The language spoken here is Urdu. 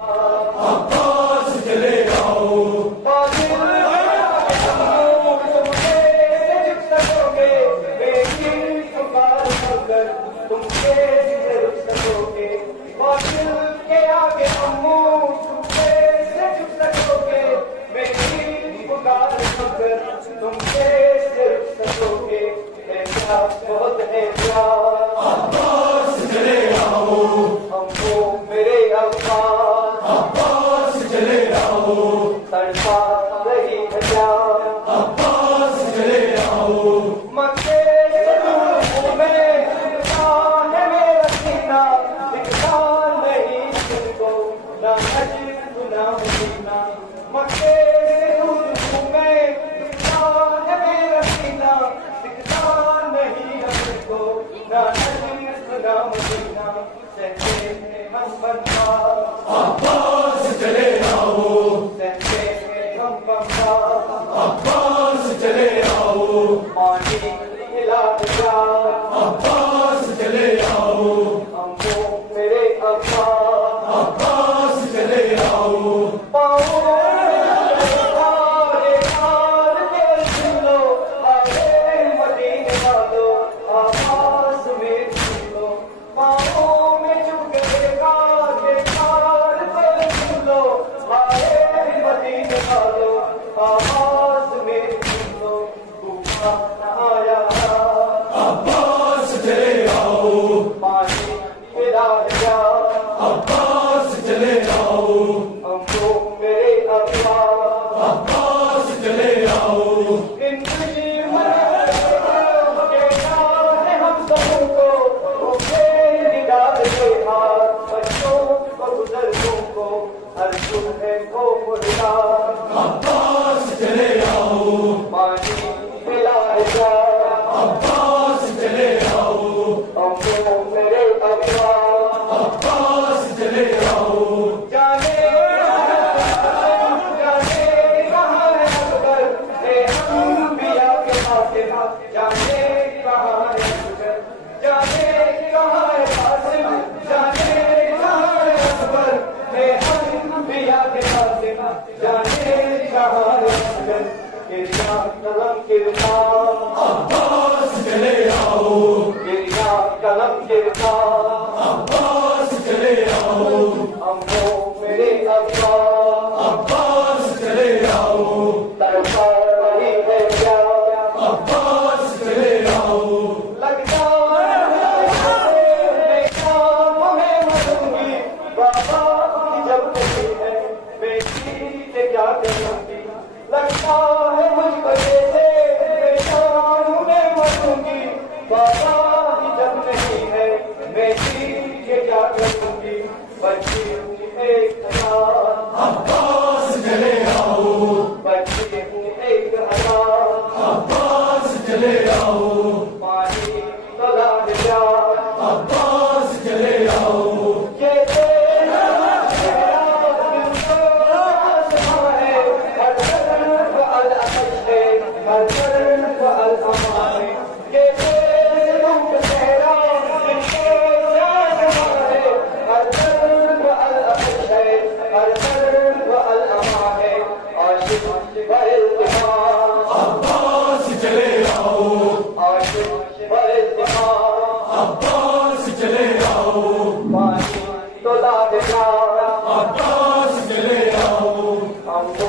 عباس چلے آؤ، تم کیسے رک سکو گے باطل کے آگے امو، تم کیسے جھک سکو گے میری پکار سن کر تم کیسے رک سکو گے، اے پیار بہت ہے پیار عباس چلے آؤ، ہم کو میرے عباس عباس چلے آؤ، تڑپا رہی ہے پیار عباس چلے آؤ، مکے سے دور میں دکھتا ہے میرا سینہ، دکھتا نہیں تم کو نہ نجف نہ مدینہ، مکے سے دور میں دکھتا ہے میرا سینہ، دکھتا نہیں تم کو نہ نجف نہ مدینہ، سہتے ہیں ہم بندہ عباس چلے آؤ، سہتے ہیں ہم بندہ عباس چلے آؤ، پانی ملا دیا عباس چلے آؤ، ہم کو میرے عباس عباس چلے آؤ، پاؤں سارے کار کے سن لو، آئے مدینے والو آواز میں سن لو، پاؤں میں چکے کار کے سن لو، آئے مدینے والو آواز میں سن لو، طوفان آیا عباس چلے آؤ، پانی پلا دیا عباس چلے آؤ، ہم کو میرے عباس عباس چلے آؤ، ان دشمن کے جانے ہم سب کو نگاہ کے ہاتھ بچوں کو بزرگوں کو ہر چولہے کو ملا عباس چلے آؤ، پانی پلا دیا عباس چلے آؤ، ہم کو میرے عباس عباس چلے آؤ، جانے کہاں ہے اکبر اے انبیاء کے فاطمہ، جانے کہاں ہے اکبر، جانے کہاں ہے قاسم، جانے کہاں ہے اکبر اے انبیاء کے فاطمہ، جانے کہاں ہے اکبر، گریا قلم کردار عباس چلے آؤ، گریا قلم کردار عباس چلے آؤ، ہم کو میرے عباس عباس چلے آؤ، تڑپا رہی ہے پیار عباس چلے آؤ، لگتا ہے میں مروں گی بابا کی جب نہیں ہے بیٹی سے کیا کروں گی، لگتا ہے مجھ کو جیسے میں مروں گی بابا کی جب نہیں ہے بیٹی سے کیا کروں گی، بچی ایک ہزار عباس چلے آؤ، بچی ایک ہزار عباس چلے آؤ، پانی تلا دیا عباس چلے آؤ، یہ تیرا آسمان ہے، ہر طرف العطش ہے، ہر طرف الامان ہے، یہ تیرا صحرا آسمان ہے، ہر طرف العطش ہے، ہر طرف الامان ہے، عاشق والتمام عباس چلے آؤ، عاشق والتمام عباس چلے آؤ، پانی تو لا دیا عباس چلے آؤ، ہم کو